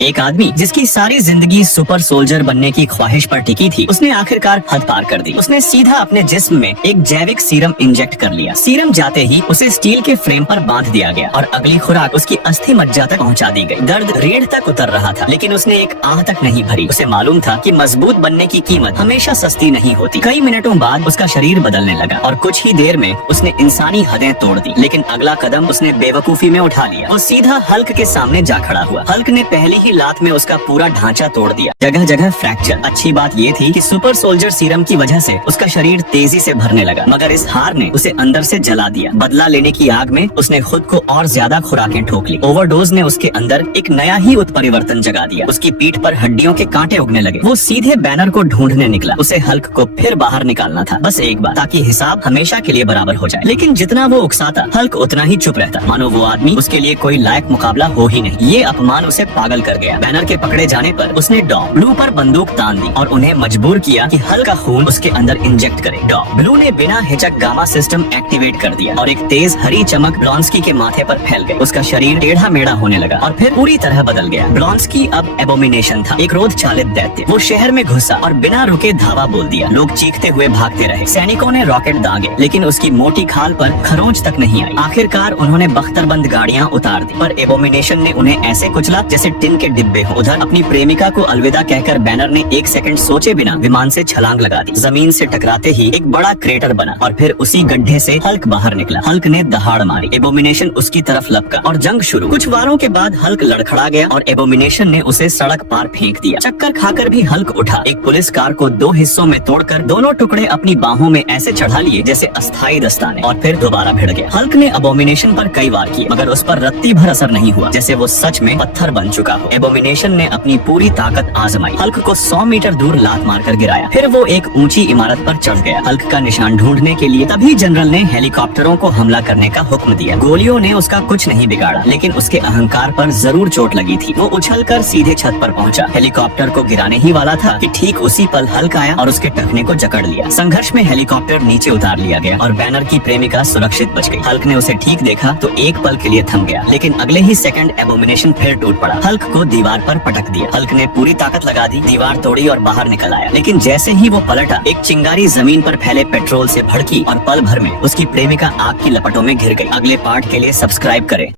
एक आदमी जिसकी सारी जिंदगी सुपर सोल्जर बनने की ख्वाहिश पर टिकी थी, उसने आखिरकार हद पार कर दी। उसने सीधा अपने जिस्म में एक जैविक सीरम इंजेक्ट कर लिया। सीरम जाते ही उसे स्टील के फ्रेम पर बांध दिया गया और अगली खुराक उसकी अस्थि मज्जा तक पहुंचा दी गई। दर्द रीढ़ तक उतर रहा था, लेकिन उसने एक आह तक नहीं भरी। उसे मालूम था कि मजबूत बनने की कीमत हमेशा सस्ती नहीं होती। कई मिनटों बाद उसका शरीर बदलने लगा और कुछ ही देर में उसने इंसानी हदें तोड़ दी। लेकिन अगला कदम उसने बेवकूफी में उठा लिया। वो सीधा हल्क के सामने जा खड़ा हुआ। हल्क ने पहली ही लात में उसका पूरा ढांचा तोड़ दिया, जगह जगह फ्रैक्चर। अच्छी बात ये थी कि सुपर सोल्जर सीरम की वजह से उसका शरीर तेजी से भरने लगा, मगर इस हार ने उसे अंदर से जला दिया। बदला लेने की आग में उसने खुद को और ज्यादा खुराकें ठोक ली। ओवरडोज ने उसके अंदर एक नया ही उत्परिवर्तन जगा दिया। उसकी पीठ पर हड्डियों के कांटे उगने लगे। वो सीधे बैनर को ढूंढने निकला। उसे हल्क को फिर बाहर निकालना था, बस एक बार, ताकि हिसाब हमेशा के लिए बराबर हो जाए। लेकिन जितना वो उकसाता, हल्क उतना ही चुप रहता, मानो वो आदमी उसके लिए कोई लायक मुकाबला हो ही नहीं। ये अपमान उसे पागल कर गया। बैनर के पकड़े जाने पर उसने डॉग ब्लू पर बंदूक तान दी और उन्हें मजबूर किया कि हल्क का खून उसके अंदर इंजेक्ट करे। डॉग ब्लू ने बिना हिचक गामा सिस्टम एक्टिवेट कर दिया और एक तेज हरी चमक ब्लॉन्स्की के माथे पर फैल गई। उसका शरीर टेढ़ा मेढ़ा होने लगा और फिर पूरी तरह बदल गया। ब्लॉन्स्की अब एबोमिनेशन था, एक क्रोध चालित दैत्य। वो शहर में घुसा और बिना रुके धावा बोल दिया। लोग चीखते हुए भागते रहे। सैनिकों ने रॉकेट दागे, लेकिन उसकी मोटी खाल पर खरोंच तक नहीं आई। आखिरकार उन्होंने बख्तरबंद गाड़ियां उतार दी, पर एबोमिनेशन ने उन्हें ऐसे कुचला जैसे टिन के डिब्बे हो। उधर अपनी प्रेमिका को अलविदा कहकर बैनर ने एक सेकंड सोचे बिना विमान से छलांग लगा दी। जमीन से टकराते ही एक बड़ा क्रेटर बना और फिर उसी गड्ढे से हल्क बाहर निकला। हल्क ने दहाड़ मारी। एबोमिनेशन उसकी तरफ लपका और जंग शुरू। कुछ वारों के बाद हल्क लड़खड़ा गया और एबोमिनेशन ने उसे सड़क पार फेंक दिया। चक्कर खाकर भी हल्क उठा। एक पुलिस कार को दो हिस्सों में तोड़कर दोनों टुकड़े अपनी बाहों में ऐसे चढ़ा लिए जैसे अस्थायी दस्ताने, और फिर दोबारा भिड़ गया। हल्क ने एबोमिनेशन पर कई वार किए, मगर उस पर रत्ती भर असर नहीं हुआ, जैसे वो सच में पत्थर बन चुका हो। एबोमिनेशन ने अपनी पूरी ताकत आजमाई। हल्क को 100 मीटर दूर लात मारकर गिराया। फिर वो एक ऊंची इमारत पर चढ़ गया। हल्क का निशान ढूंढने के लिए तभी जनरल ने हेलीकॉप्टरों को हमला करने का हुक्म दिया। गोलियों ने उसका कुछ नहीं बिगाड़ा, लेकिन उसके अहंकार पर जरूर चोट लगी थी। वो उछलकर सीधे छत पर पहुंचा। हेलीकॉप्टर को गिराने ही वाला था कि ठीक उसी पल हल्क आया और उसके टखने को जकड़ लिया। संघर्ष में हेलीकॉप्टर नीचे उतार लिया गया और बैनर की प्रेमिका सुरक्षित बच गई। हल्क ने उसे ठीक देखा तो एक पल के लिए थम गया, लेकिन अगले ही सेकंड एबोमिनेशन फिर टूट पड़ा। हल्क को दीवार पर पटक दिया। हल्क ने पूरी ताकत लगा दी, दीवार तोड़ी और बाहर निकल आया। लेकिन जैसे ही वो पलटा, एक चिंगारी जमीन पर फैले पेट्रोल से भड़की और पल भर में उसकी प्रेमिका आग की लपटों में घिर गई। अगले पार्ट के लिए सब्सक्राइब करें।